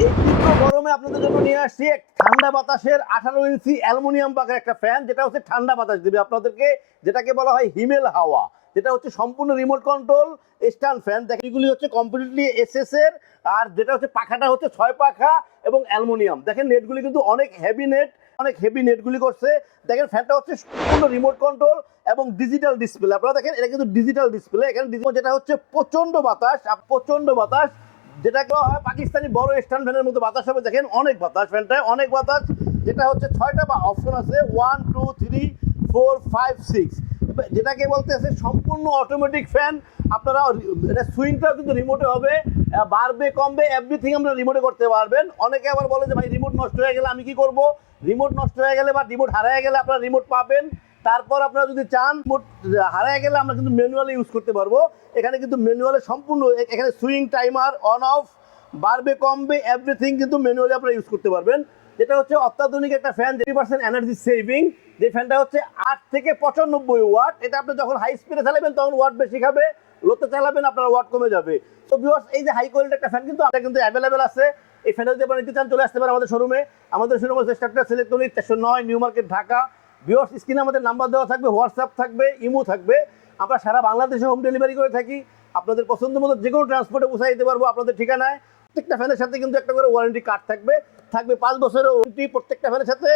এই তীব্র গরমে আপনাদের জন্য নিয়ে আসছি এক ঠান্ডা বাতাসের 18 ইঞ্চি অ্যালুমিনিয়াম পাকের একটা ফ্যান, যেটা হচ্ছে ঠান্ডা বাতাস দিবে আপনাদেরকে, যেটাকে বলা হয় হিমেল হাওয়া। যেটা হচ্ছে সম্পূর্ণ রিমোট কন্ট্রোল স্ট্যান্ড ফ্যান। দেখেন এগুলি হচ্ছে কমপ্লিটলি এসএস এর, আর যেটা হচ্ছে পাখাটা হচ্ছে 6 পাখা এবং অ্যালুমিনিয়াম। দেখেন নেটগুলি কিন্তু অনেক হেভি নেট, অনেক হেভি নেটগুলি করছে। দেখেন ফ্যানটা হচ্ছে সম্পূর্ণ রিমোট কন্ট্রোল এবং ডিজিটাল ডিসপ্লে। আপনারা দেখেন এটা কিন্তু ডিজিটাল ডিসপ্লে। এখানে যেটা হচ্ছে প্রচন্ড বাতাস, প্রচন্ড বাতাস, যেটা বলা হয় পাকিস্তানি বড় স্ট্যান্ড ফ্যানের মতো বাতাস হবে। দেখেন অনেক বাতাস, ফ্যানটায় অনেক বাতাস। যেটা হচ্ছে 6টা বা অপশন আছে, 1 2 3 4 5 6, যেটাকে বলতে আছে সম্পূর্ণ অটোমেটিক ফ্যান। আপনারা এটা সুইংটাও কিন্তু রিমোটে হবে, বাড়বে কমবে এভরিথিং আমরা রিমোটে করতে পারবেন। অনেকে আবার বলে যে ভাই রিমোট নষ্ট হয়ে গেলে আমি কি করব। রিমোট নষ্ট হয়ে গেলে বা রিমোট হারিয়ে গেলে আপনারা রিমোট পাবেন। তারপর আপনারা যদি চান রিমোট হারিয়ে গেলে আমরা কিন্তু ম্যানুয়ালি ইউজ করতে পারবো। এখানে কিন্তু ম্যানুয়ালে সম্পূর্ণ, এখানে সুইং টাইমার অন অফ বাড়বে কমবে এভরিথিং কিন্তু ম্যানুয়ালি আপনারা ইউজ করতে পারবেন। যেটা হচ্ছে অত্যাধুনিক একটা ফ্যান, 30% এনার্জি সেভিং। যে ফ্যানটা হচ্ছে 8 থেকে 95 ওয়াট। এটা আপনি যখন হাই স্পিডে চালাবেন তখন ওয়াট বেশি খাবে, লোতে চালাবেন আপনার ওয়াট কমে যাবে। তো ভিউয়ার্স, এই যে হাই কোয়ালিটি একটা ফ্যান কিন্তু আপনার কিন্তু অ্যাভেলেবেল আছে। এই ফ্যানটা যদি আপনারা নিতে চান চলে আসতে পারেন আমাদের শোরুমে। আমাদের শোরুম হচ্ছে structure electronic 409 new market Dhaka. Viewers, স্ক্রিনে আমাদের নাম্বার দেওয়া থাকবে, হোয়াটসঅ্যাপ থাকবে, ইমো থাকবে। আমরা সারা বাংলাদেশে হোম ডেলিভারি করে থাকি। আপনাদের পছন্দ মতো যে কোনো ট্রান্সপোর্টে পৌঁছাই দিতে পারবো আপনাদের ঠিকানায়। প্রত্যেকটা ফ্যানের সাথে কিন্তু একটা করে ওয়ারেন্টি কার্ড থাকবে, থাকবে 5 বছরের ওয়ারেন্টি। প্রত্যেকটা ফ্যানের সাথে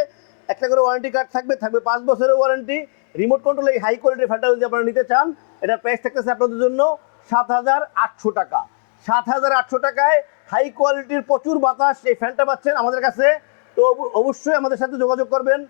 একটা করে ওয়ারেন্টি কার্ড থাকবে, থাকবে 5 বছরের ওয়ারেন্টি। রিমোট কন্ট্রোল এই হাই কোয়ালিটির ফ্যানটা যদি আপনারা নিতে চান, এটার প্রাইস থাকতেছে আপনাদের জন্য 7,800 টাকা। 7,800 টাকায় হাই কোয়ালিটির প্রচুর বাতাস এই ফ্যানটা পাচ্ছেন আমাদের কাছে। তো অবশ্যই আমাদের সাথে যোগাযোগ করবেন।